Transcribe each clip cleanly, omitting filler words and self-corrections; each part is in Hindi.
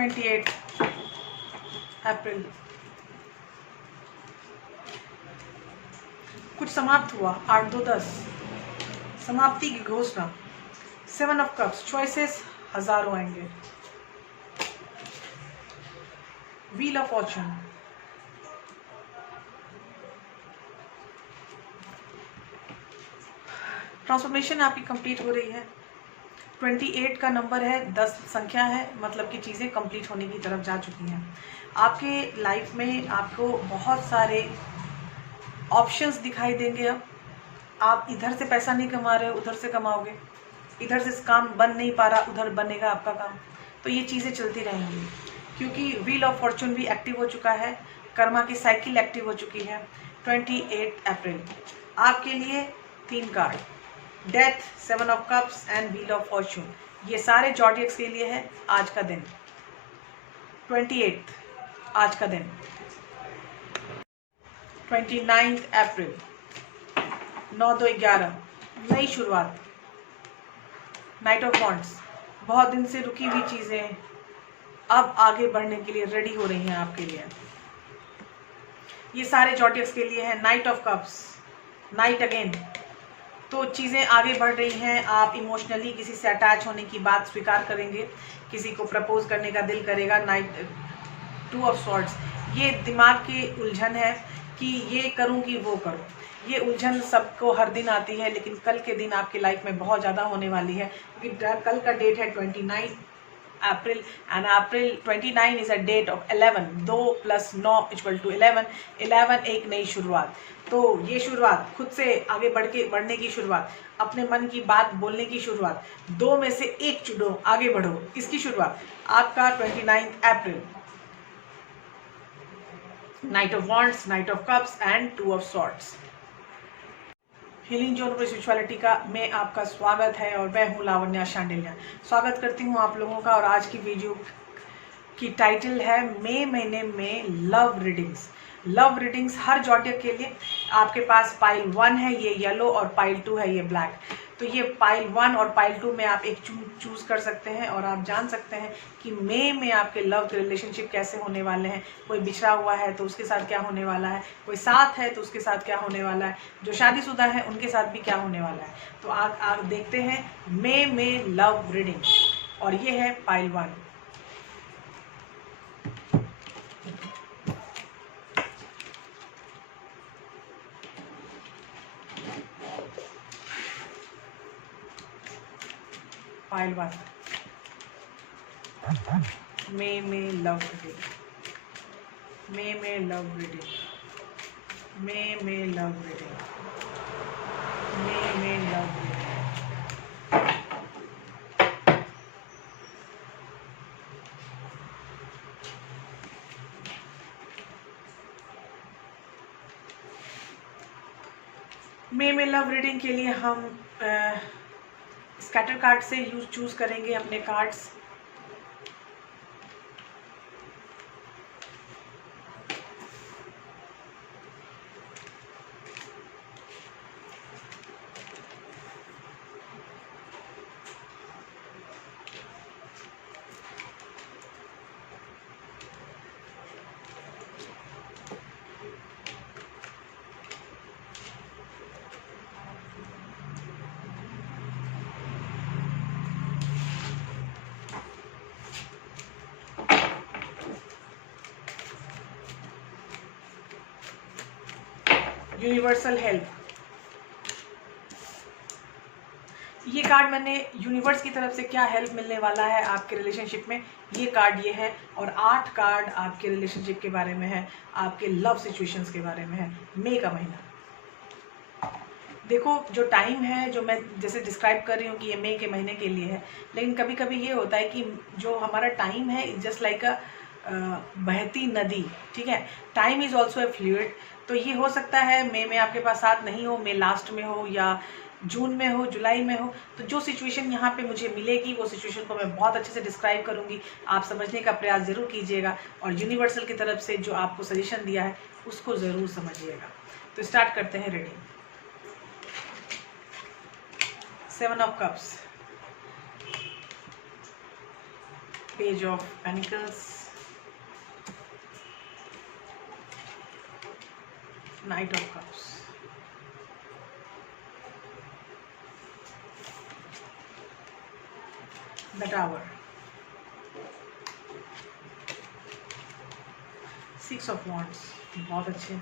28 अप्रैल। कुछ समाप्त हुआ, 8-2-10, समाप्ति की घोषणा। 7 ऑफ कप्स, चॉइसेस हजारों आएंगे। व्हील ऑफ फॉर्चून, ट्रांसफॉर्मेशन आपकी कंप्लीट हो रही है। 28 का नंबर है, 10 संख्या है, मतलब कि चीज़ें कंप्लीट होने की तरफ जा चुकी हैं। आपके लाइफ में आपको बहुत सारे ऑप्शंस दिखाई देंगे। अब आप इधर से पैसा नहीं कमा रहे हो, उधर से कमाओगे, इधर से काम बन नहीं पा रहा, उधर बनेगा आपका काम। तो ये चीज़ें चलती रहेंगी, क्योंकि व्हील ऑफ फॉर्चून भी एक्टिव हो चुका है, कर्मा की साइकिल एक्टिव हो चुकी है। 28 अप्रैल आपके लिए 3 card, death, 7 of cups and wheel of Fortune, ये सारे जॉडियक्स के लिए है आज का दिन। 28 आज का दिन। 29 अप्रैल 9-2-11, नई शुरुआत, नाइट ऑफ वॉन्ड्स, बहुत दिन से रुकी हुई चीज़ें अब आगे बढ़ने के लिए रेडी हो रही हैं आपके लिए। ये सारे जॉडियक्स के लिए है। Night of cups, night again, तो चीज़ें आगे बढ़ रही हैं। आप इमोशनली किसी से अटैच होने की बात स्वीकार करेंगे, किसी को प्रपोज करने का दिल करेगा। नाइट 2 ऑफ सॉर्ड्स, ये दिमाग की उलझन है कि ये करूं कि वो करूं। ये उलझन सबको हर दिन आती है, लेकिन कल के दिन आपकी लाइफ में बहुत ज़्यादा होने वाली है, क्योंकि कल का डेट है 29 April and April 29 is a date of 11। 2 + 9 = 11। 11 एक नई शुरुआत। तो ये शुरुआत खुद से आगे बढ़ने की शुरुआत, अपने मन की बात बोलने की शुरुआत, 2 में से एक चुनो, आगे बढ़ो, इसकी शुरुआत आपका 29 April. Knight of wands, knight of cups and 2 of swords. Healing zone पर स्पिरिचुअलिटी का में आपका स्वागत है और मैं हूँ लावण्या शांडिल्य। स्वागत करती हूँ आप लोगों का। और आज की वीडियो की टाइटल है मई महीने में लव रीडिंग्स। लव रीडिंग्स हर जॉडियक के लिए। आपके पास पाइल 1 है, ये येलो, और पाइल 2 है, ये ब्लैक। तो ये पाइल 1 और पाइल 2 में आप एक चूज कर सकते हैं और आप जान सकते हैं कि मई में आपके लव के रिलेशनशिप कैसे होने वाले हैं। कोई बिछड़ा हुआ है तो उसके साथ क्या होने वाला है, कोई साथ है तो उसके साथ क्या होने वाला है, जो शादीशुदा है उनके साथ भी क्या होने वाला है। तो आप देखते हैं मई में लव रीडिंग, और ये है पाइल 1। पाइल 1, मई में लव रीडिंग, मई में लव रीडिंग, मई में लव रीडिंग, मई में लव रीडिंग। मई में लव रीडिंग के लिए हम स्कैटर कार्ड से चूज करेंगे अपने कार्ड्स। यूनिवर्सल हेल्प, ये कार्ड मैंने यूनिवर्स की तरफ से क्या हेल्प मिलने वाला है आपके रिलेशनशिप में, ये कार्ड ये है। और 8 कार्ड आपके रिलेशनशिप के बारे में है, आपके लव सिचुएशंस के बारे में है। मई का महीना, देखो जो टाइम है, जो मैं जैसे डिस्क्राइब कर रही हूँ कि ये मई के महीने के लिए है, लेकिन कभी कभी ये होता है कि जो हमारा टाइम है जस्ट लाइक अ बहती नदी, ठीक है। Time is also a fluid. तो ये हो सकता है मई में आपके पास साथ नहीं हो, मई लास्ट में हो, या जून में हो, जुलाई में हो। तो जो सिचुएशन यहाँ पे मुझे मिलेगी वो सिचुएशन को मैं बहुत अच्छे से डिस्क्राइब करूँगी। आप समझने का प्रयास ज़रूर कीजिएगा और यूनिवर्सल की तरफ से जो आपको सजेशन दिया है उसको ज़रूर समझिएगा। तो स्टार्ट करते हैं reading. 7 of cups, Page of Pentacles, Knight of Cups, the Tower, Six of Wands, बहुत अच्छे,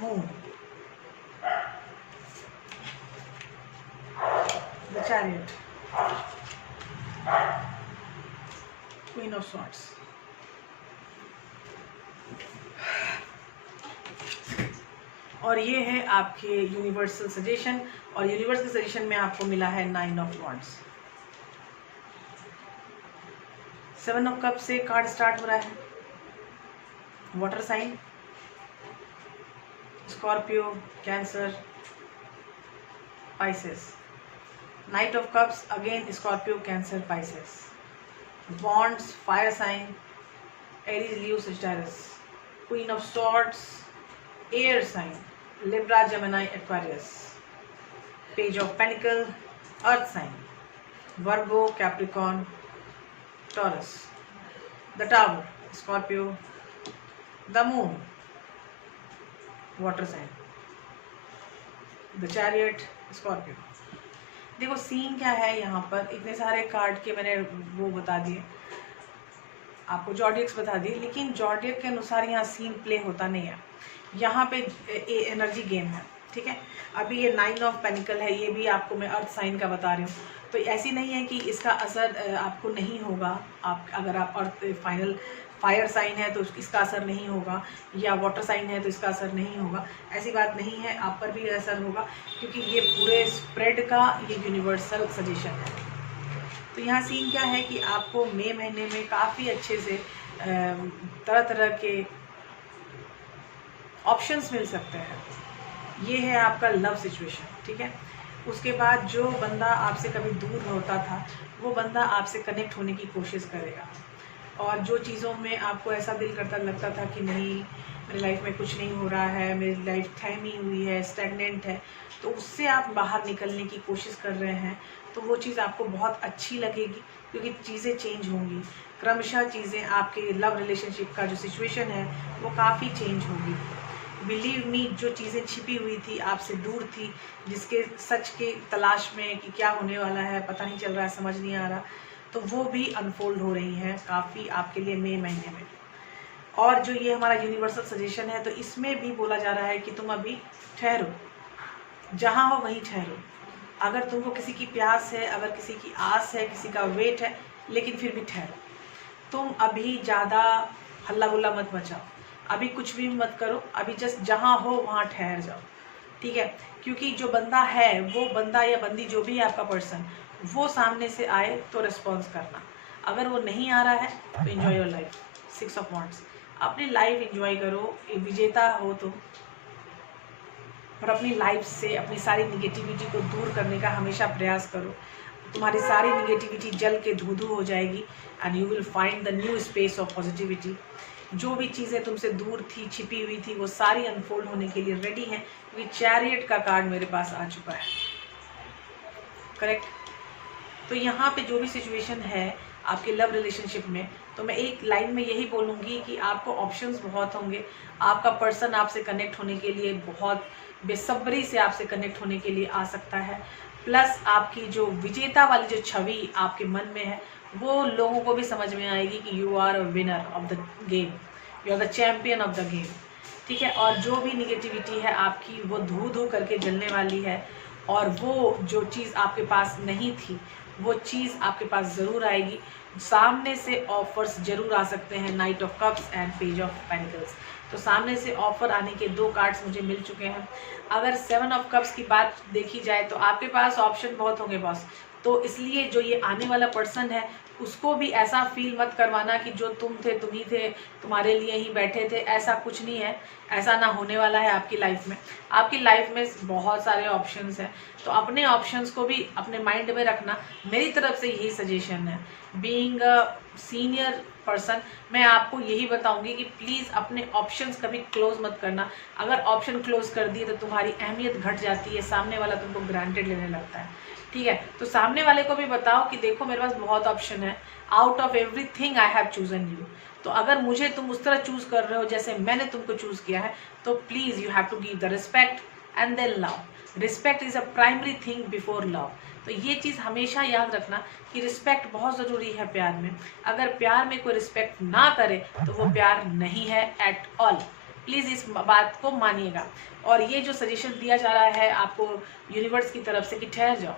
Moon, the Chariot, Queen of Swords. और ये है आपके यूनिवर्सल सजेशन, और यूनिवर्सल सजेशन में आपको मिला है 9 ऑफ वॉन्ड्स। 7 ऑफ कप से कार्ड स्टार्ट हो रहा है। Water sign, Scorpio, Cancer, Pisces. Knight of cups again Scorpio, Cancer, Pisces. Wands, fire sign, Aries, Leo, Sagittarius. Queen of swords, air sign, Libra, Gemini, Aquarius. Page of pentacles, earth sign, Virgo, Capricorn, Taurus. The tower, Scorpio. The moon, water sign. The chariot, Scorpio. देखो सीन क्या है यहाँ पर, इतने सारे कार्ड के मैंने वो बता दिए, आपको जॉडियक्स बता दिए, लेकिन जॉडियक के अनुसार यहाँ सीन प्ले होता नहीं है। यहाँ पे एनर्जी गेम है, ठीक है। अभी ये 9 ऑफ पेनिकल है, ये भी आपको मैं अर्थ साइन का बता रही हूँ, तो ऐसी नहीं है कि इसका असर आपको नहीं होगा। आप अगर आप अर्थ फाइनल फायर साइन है तो इसका असर नहीं होगा, या वाटर साइन है तो इसका असर नहीं होगा, ऐसी बात नहीं है, आप पर भी असर होगा, क्योंकि ये पूरे स्प्रेड का ये यूनिवर्सल सजेशन है। तो यहाँ सीन क्या है कि आपको मई महीने में काफ़ी अच्छे से तरह तरह के ऑप्शंस मिल सकते हैं। ये है आपका लव सिचुएशन, ठीक है। उसके बाद जो बंदा आपसे कभी दूर होता था, वो बंदा आपसे कनेक्ट होने की कोशिश करेगा, और जो चीज़ों में आपको ऐसा दिल करता लगता था कि नहीं मेरी लाइफ में कुछ नहीं हो रहा है, मेरी लाइफ थमी हुई है, स्टैग्नेंट है, तो उससे आप बाहर निकलने की कोशिश कर रहे हैं, तो वो चीज़ आपको बहुत अच्छी लगेगी, क्योंकि चीज़ें चेंज होंगी क्रमशः। चीज़ें आपके लव रिलेशनशिप का जो सिचुएशन है वो काफ़ी चेंज होगी। बिलीव मी, जो चीज़ें छिपी हुई थी, आपसे दूर थी, जिसके सच के तलाश में कि क्या होने वाला है पता नहीं चल रहा है, समझ नहीं आ रहा, तो वो भी अनफोल्ड हो रही हैं काफ़ी आपके लिए मई महीने में। और जो ये हमारा यूनिवर्सल सजेशन है, तो इसमें भी बोला जा रहा है कि तुम अभी ठहरो, जहाँ हो वहीं ठहरो। अगर तुमको किसी की प्यास है, अगर किसी की आस है, किसी का वेट है, लेकिन फिर भी ठहरो। तुम अभी ज़्यादा हल्ला गुल्ला मत मचाओ, अभी कुछ भी मत करो, अभी जस्ट जहाँ हो वहाँ ठहर जाओ, ठीक है। क्योंकि जो बंदा है, वो बंदा या बंदी जो भी है आपका पर्सन, वो सामने से आए तो रिस्पॉन्स करना, अगर वो नहीं आ रहा है तो enjoy your life. 6 of wands, अपनी लाइफ एंजॉय करो, एक विजेता हो तुम, और अपनी लाइफ से अपनी सारी निगेटिविटी को दूर करने का हमेशा प्रयास करो। तुम्हारी सारी निगेटिविटी जल के धू धू हो जाएगी, and you will find the new space of positivity. जो भी चीज़ें तुमसे दूर थी, छिपी हुई थी, वो सारी अनफोल्ड होने के लिए रेडी हैं, क्योंकि चैरियट का कार्ड मेरे पास आ चुका है, करेक्ट। तो यहाँ पे जो भी सिचुएशन है आपके लव रिलेशनशिप में, तो मैं एक लाइन में यही बोलूँगी कि आपको ऑप्शंस बहुत होंगे। आपका पर्सन आपसे कनेक्ट होने के लिए बहुत बेसब्री से आपसे कनेक्ट होने के लिए आ सकता है, प्लस आपकी जो विजेता वाली जो छवि आपके मन में है, वो लोगों को भी समझ में आएगी कि you are a winner of the game, you are the champion of the game, ठीक है। और जो भी निगेटिविटी है आपकी, वो धू धू करके जलने वाली है, और वो जो चीज़ आपके पास नहीं थी, वो चीज़ आपके पास ज़रूर आएगी। सामने से ऑफर्स ज़रूर आ सकते हैं, night of cups and page of pentacles. तो सामने से ऑफर आने के 2 कार्ड्स मुझे मिल चुके हैं। अगर 7 ऑफ कप्स की बात देखी जाए, तो आपके पास ऑप्शन बहुत होंगे बॉस, तो इसलिए जो ये आने वाला पर्सन है, उसको भी ऐसा फील मत करवाना कि जो तुम थे तुम ही थे, तुम्हारे लिए ही बैठे थे, ऐसा कुछ नहीं है, ऐसा ना होने वाला है आपकी लाइफ में। आपकी लाइफ में बहुत सारे ऑप्शंस हैं, तो अपने ऑप्शंस को भी अपने माइंड में रखना। मेरी तरफ से यही सजेशन है, बीइंग अ सीनियर पर्सन, मैं आपको यही बताऊंगी कि प्लीज़ अपने ऑप्शंस कभी क्लोज मत करना। अगर ऑप्शन क्लोज कर दिए तो तुम्हारी अहमियत घट जाती है, सामने वाला तुमको ग्रांटेड लेने लगता है, ठीक है, तो सामने वाले को भी बताओ कि देखो मेरे पास बहुत ऑप्शन है, out of everything I have chosen you. तो अगर मुझे तुम उस तरह चूज कर रहे हो जैसे मैंने तुमको चूज किया है, तो please you have to give the respect and then love. Respect is a primary thing before love. तो ये चीज़ हमेशा याद रखना कि रिस्पेक्ट बहुत ज़रूरी है प्यार में। अगर प्यार में कोई रिस्पेक्ट ना करे तो वो प्यार नहीं है एट ऑल। प्लीज़ इस बात को मानिएगा। और ये जो सजेशन दिया जा रहा है आपको यूनिवर्स की तरफ से कि ठहर जाओ,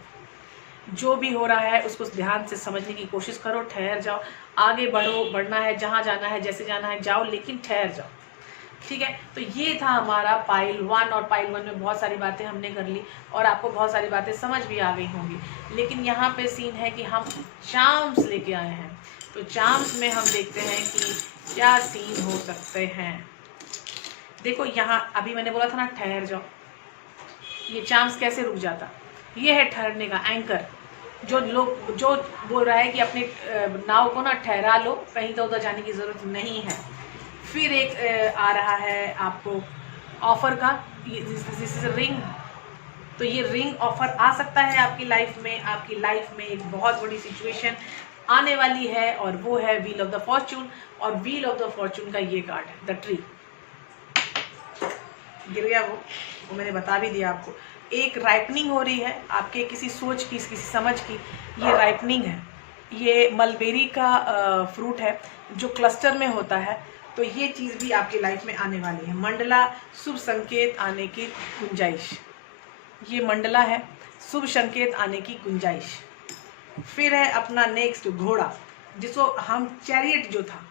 जो भी हो रहा है उसको ध्यान से समझने की कोशिश करो, ठहर जाओ, आगे बढ़ो, बढ़ना है, जहाँ जाना है, जैसे जाना है जाओ, लेकिन ठहर जाओ। ठीक है, तो ये था हमारा पाइल 1, और पाइल 1 में बहुत सारी बातें हमने कर ली और आपको बहुत सारी बातें समझ भी आ गई होंगी। लेकिन यहाँ पे सीन है कि हम चार्म्स लेके आए हैं, तो चार्म्स में हम देखते हैं कि क्या सीन हो सकते हैं। देखो यहाँ अभी मैंने बोला था ना ठहर जाओ, ये चार्म्स कैसे रुक जाता, ये है ठहरने का एंकर। जो लोग जो बोल रहा है कि अपनी नाव को ना ठहरा लो, कहीं तो उधर जाने की ज़रूरत नहीं है। फिर एक आ रहा है आपको ऑफर का, दिस इज रिंग। तो ये रिंग ऑफर आ सकता है आपकी लाइफ में। आपकी लाइफ में एक बहुत बड़ी सिचुएशन आने वाली है और वो है व्हील ऑफ द फॉर्चून। और व्हील ऑफ द फॉर्चून का ये कार्ड है द ट्री। गिर गया वो मैंने बता भी दिया आपको। एक राइपनिंग हो रही है आपके किसी सोच की, किसी समझ की, ये राइपनिंग है। ये मलबेरी का फ्रूट है जो क्लस्टर में होता है। तो ये चीज़ भी आपकी लाइफ में आने वाली है। मंडला शुभ संकेत आने की गुंजाइश, ये मंडला है, शुभ संकेत आने की गुंजाइश। फिर है अपना नेक्स्ट घोड़ा, जिसको हम चैरियट जो था,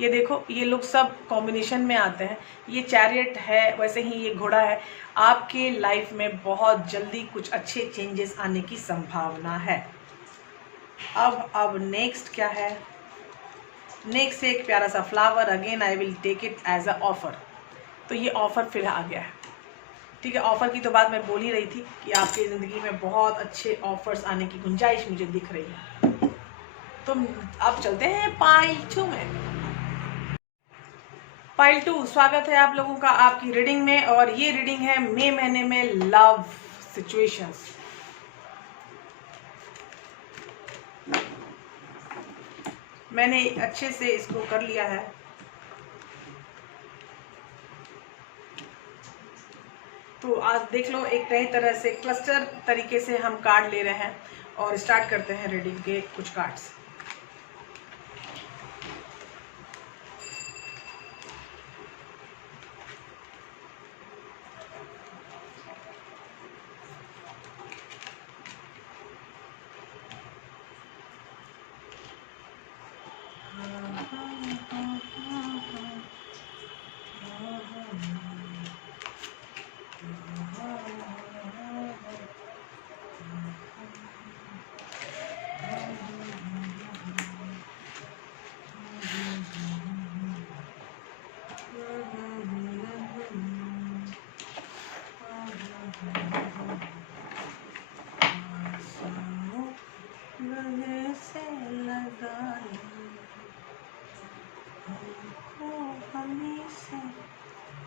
ये देखो ये लोग सब कॉम्बिनेशन में आते हैं। ये चैरियट है, वैसे ही ये घोड़ा है। आपके लाइफ में बहुत जल्दी कुछ अच्छे चेंजेस आने की संभावना है। अब नेक्स्ट क्या है, नेक्स्ट एक प्यारा सा flower, again I will take it as a offer. तो ये ऑफर फिर आ गया है। ठीक है, ऑफर की तो बात मैं बोल ही रही थी कि आपकी ज़िंदगी में बहुत अच्छे ऑफर्स आने की गुंजाइश मुझे दिख रही है। तो अब चलते हैं पाइल 2 में। पाइल 2, स्वागत है आप लोगों का आपकी रीडिंग में। और ये रीडिंग है मई महीने में लव सिचुएशंस। मैंने अच्छे से इसको कर लिया है। तो आज देख लो, एक नई तरह से क्लस्टर तरीके से हम कार्ड ले रहे हैं और स्टार्ट करते हैं रीडिंग के कुछ कार्ड्स।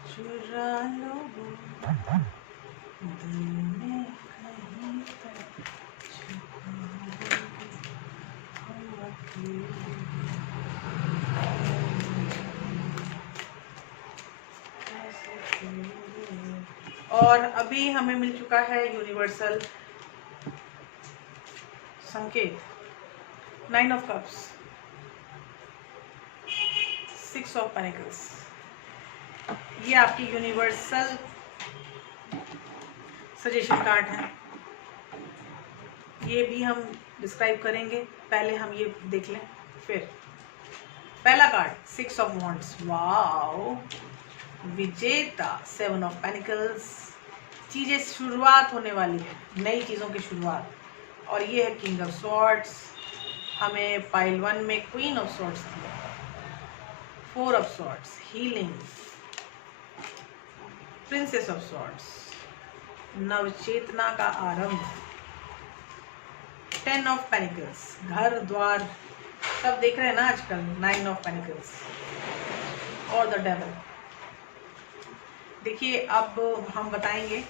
चुरा लो दिल में कहीं तक और अभी हमें मिल चुका है यूनिवर्सल संकेत, 9 ऑफ कप्स, 6 ऑफ पेनिकल्स। ये आपकी यूनिवर्सल सजेशन कार्ड है। ये भी हम डिस्क्राइब करेंगे, पहले हम ये देख लें। फिर पहला कार्ड 6 ऑफ वॉन्ड्स, वाओ, विजेता, 7 ऑफ पेनिकल्स। चीज़ें शुरुआत होने वाली है, नई चीज़ों की शुरुआत। और ये है किंग ऑफ स्वॉर्ड्स। हमें पाइल 1 में क्वीन ऑफ स्वॉर्ड्स दिया, 4 of swords, healing, princess of swords, नवचेतना का आरंभ, 10 ऑफ पेनिकल्स, घर द्वार सब देख रहे हैं ना आजकल, 9 ऑफ पेनिकल्स और द डेविल। देखिए अब हम बताएंगे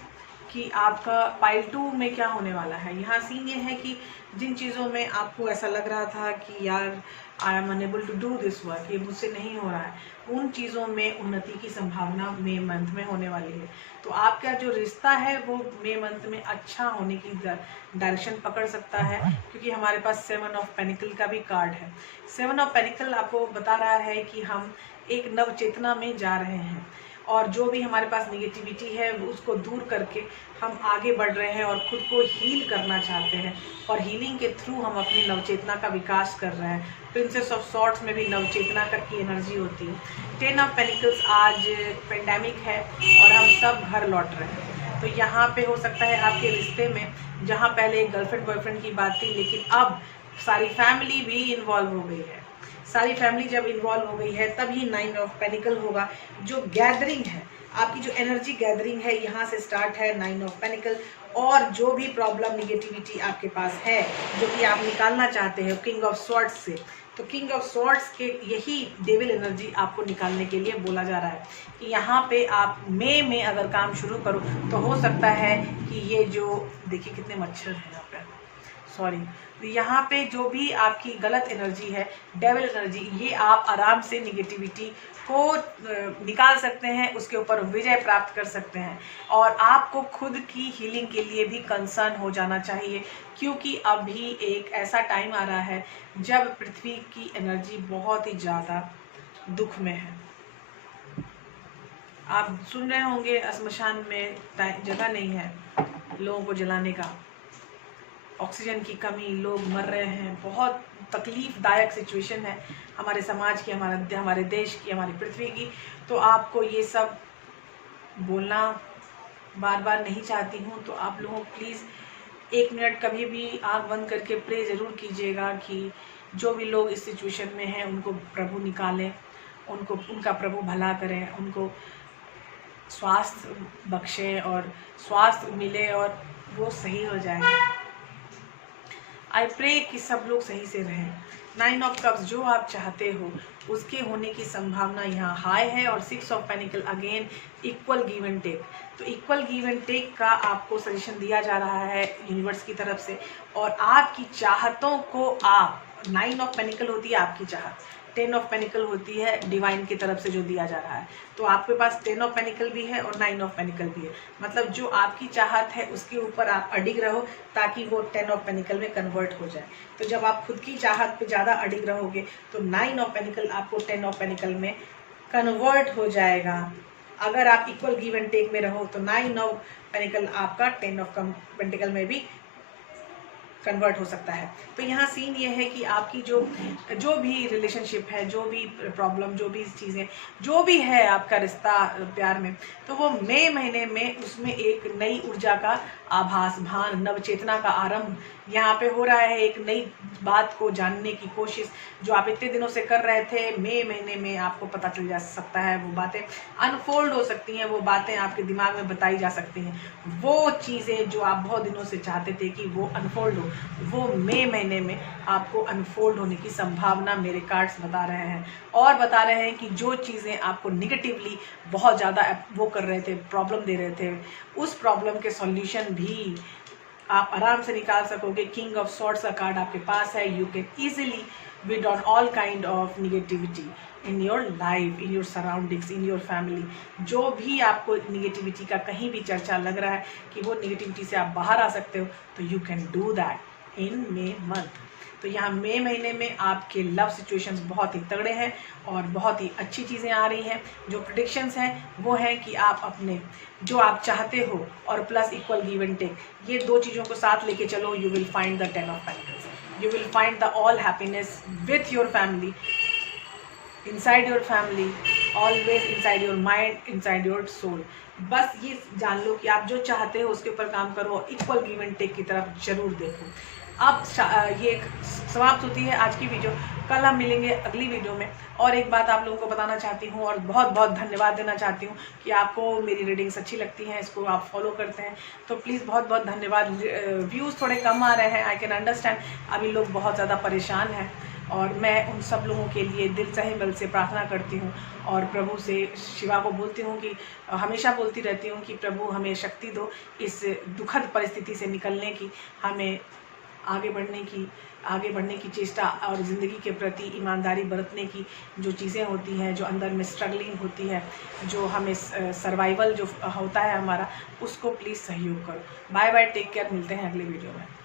कि आपका पाइल 2 में क्या होने वाला है। यहाँ सीन ये है कि जिन चीज़ों में आपको ऐसा लग रहा था कि यार I am unable to do this work, ये मुझसे नहीं हो रहा है, उन चीज़ों में उन्नति की संभावना मई मंथ में होने वाली है। तो आपका जो रिश्ता है वो मई मंथ में अच्छा होने की डायरेक्शन पकड़ सकता है, क्योंकि हमारे पास 7 ऑफ पेनिकल का भी कार्ड है। 7 ऑफ पेनिकल आपको बता रहा है कि हम एक नव चेतना में जा रहे हैं, और जो भी हमारे पास निगेटिविटी है उसको दूर करके हम आगे बढ़ रहे हैं और खुद को हील करना चाहते हैं, और हीलिंग के थ्रू हम अपनी नवचेतना का विकास कर रहे हैं। प्रिंसेस ऑफ सॉर्ड्स में भी नवचेतना की एनर्जी होती है। 10 ऑफ पेनिकल्स, आज पेंडेमिक है और हम सब घर लौट रहे हैं, तो यहाँ पे हो सकता है आपके रिश्ते में, जहाँ पहले एक गर्लफ्रेंड बॉयफ्रेंड की बात थी, लेकिन अब सारी फैमिली भी इन्वॉल्व हो गई है। सारी फैमिली जब इन्वॉल्व हो गई है तभी 9 ऑफ पेनिकल होगा। जो गैदरिंग है, आपकी जो एनर्जी गैदरिंग है, यहाँ से स्टार्ट है 9 ऑफ पेनिकल। और जो भी प्रॉब्लम निगेटिविटी आपके पास है जो कि आप निकालना चाहते हैं किंग ऑफ स्वॉर्ड्स से, तो किंग ऑफ स्वॉर्ड्स के यही डेविल एनर्जी आपको निकालने के लिए बोला जा रहा है कि यहाँ पे आप मई में अगर काम शुरू करो तो हो सकता है कि ये जो देखिए कितने मच्छर हैं यहाँ पे, सॉरी, तो यहाँ पे जो भी आपकी गलत एनर्जी है, डेविल एनर्जी, ये आप आराम से निगेटिविटी को निकाल सकते हैं, उसके ऊपर विजय प्राप्त कर सकते हैं। और आपको खुद की हीलिंग के लिए भी कंसर्न हो जाना चाहिए, क्योंकि अभी एक ऐसा टाइम आ रहा है जब पृथ्वी की एनर्जी बहुत ही ज़्यादा दुख में है। आप सुन रहे होंगे श्मशान में जगह नहीं है लोगों को जलाने का, ऑक्सीजन की कमी, लोग मर रहे हैं, बहुत तकलीफदायक सिचुएशन है हमारे समाज की, हमारे देश की, हमारी पृथ्वी की। तो आपको ये सब बोलना बार बार नहीं चाहती हूँ, तो आप लोगों प्लीज़ 1 मिनट कभी भी आँख बंद करके प्रे ज़रूर कीजिएगा कि जो भी लोग इस सिचुएशन में हैं उनको प्रभु निकालें, उनका प्रभु भला करें, उनको स्वास्थ्य बख्शें और स्वास्थ्य मिले और वो सही हो जाए। आई प्रे कि सब लोग सही से रहें। 9 ऑफ कप्स, जो आप चाहते हो उसके होने की संभावना यहाँ हाई है। और 6 of pentacles, again equal give and take. तो इक्वल गिव एंड टेक का आपको सजेशन दिया जा रहा है यूनिवर्स की तरफ से, और आपकी चाहतों को आप, 9 ऑफ पेनिकल होती है आपकी चाहत, 10 ऑफ पेनिकल होती है डिवाइन की तरफ से जो दिया जा रहा है। तो आपके पास 10 ऑफ पेनिकल भी है और 9 ऑफ पेनिकल भी है, मतलब जो आपकी चाहत है उसके ऊपर आप अडिग रहो ताकि वो 10 ऑफ पेनिकल में कन्वर्ट हो जाए। तो जब आप खुद की चाहत पे ज़्यादा अडिग रहोगे तो 9 ऑफ पेनिकल आपको 10 ऑफ पेनिकल में कन्वर्ट हो जाएगा। अगर आप इक्वल गिव एंड टेक में रहो तो 9 ऑफ पेनिकल आपका 10 ऑफ पेनिकल में भी कन्वर्ट हो सकता है। तो यहाँ सीन ये है कि आपकी जो भी रिलेशनशिप है, जो भी प्रॉब्लम, जो भी चीज़ें, जो भी है आपका रिश्ता प्यार में, तो वो मई महीने में उसमें एक नई ऊर्जा का आभास, भान, नवचेतना का आरंभ यहाँ पे हो रहा है। एक नई बात को जानने की कोशिश जो आप इतने दिनों से कर रहे थे, मई महीने में आपको पता चल जा सकता है। वो बातें अनफोल्ड हो सकती हैं, वो बातें आपके दिमाग में बताई जा सकती हैं। वो चीज़ें जो आप बहुत दिनों से चाहते थे कि वो अनफोल्ड हो, वो मई महीने में आपको अनफोल्ड होने की संभावना मेरे कार्ड्स बता रहे हैं। और बता रहे हैं कि जो चीज़ें आपको निगेटिवली बहुत ज़्यादा वो कर रहे थे, प्रॉब्लम दे रहे थे, उस प्रॉब्लम के सॉल्यूशन भी आप आराम से निकाल सकोगे। किंग ऑफ सॉर्ड्स का कार्ड आपके पास है। You can easily win on all kind of negativity in your life, in your surroundings, in your family. जो भी आपको निगेटिविटी का कहीं भी चर्चा लग रहा है कि वो निगेटिविटी से आप बाहर आ सकते हो, तो you can do that in May month. तो यहाँ मई महीने में आपके लव सिचुएशंस बहुत ही तगड़े हैं और बहुत ही अच्छी चीज़ें आ रही हैं। जो प्रेडिक्शंस हैं वो हैं कि आप अपने जो आप चाहते हो और plus equal give and take, ये दो चीज़ों को साथ लेके चलो, you will find the 10 of pentacles. You will find the all happiness with your family, inside your family, always inside your mind, inside your soul. बस ये जान लो कि आप जो चाहते हो उसके ऊपर काम करो, इक्वल गिव एंड टेक की तरफ जरूर देखो। अब ये समाप्त होती है आज की वीडियो। कल हम मिलेंगे अगली वीडियो में। और एक बात आप लोगों को बताना चाहती हूँ और बहुत बहुत धन्यवाद देना चाहती हूँ कि आपको मेरी रीडिंग्स अच्छी लगती हैं, इसको आप फॉलो करते हैं, तो प्लीज़ बहुत बहुत धन्यवाद। व्यूज़ थोड़े कम आ रहे हैं, आई कैन अंडरस्टैंड, अभी लोग बहुत ज़्यादा परेशान हैं, और मैं उन सब लोगों के लिए दिल तहे बल से प्रार्थना करती हूँ और प्रभु से, शिवा को बोलती हूँ कि हमेशा बोलती रहती हूँ कि प्रभु हमें शक्ति दो इस दुखद परिस्थिति से निकलने की, हमें आगे बढ़ने की चेष्टा और ज़िंदगी के प्रति ईमानदारी बरतने की जो चीज़ें होती हैं, जो अंदर में स्ट्रगलिंग होती है, जो हमें सर्वाइवल जो होता है हमारा, उसको प्लीज़ सहयोग करो। बाय बाय, टेक केयर, मिलते हैं अगले वीडियो में।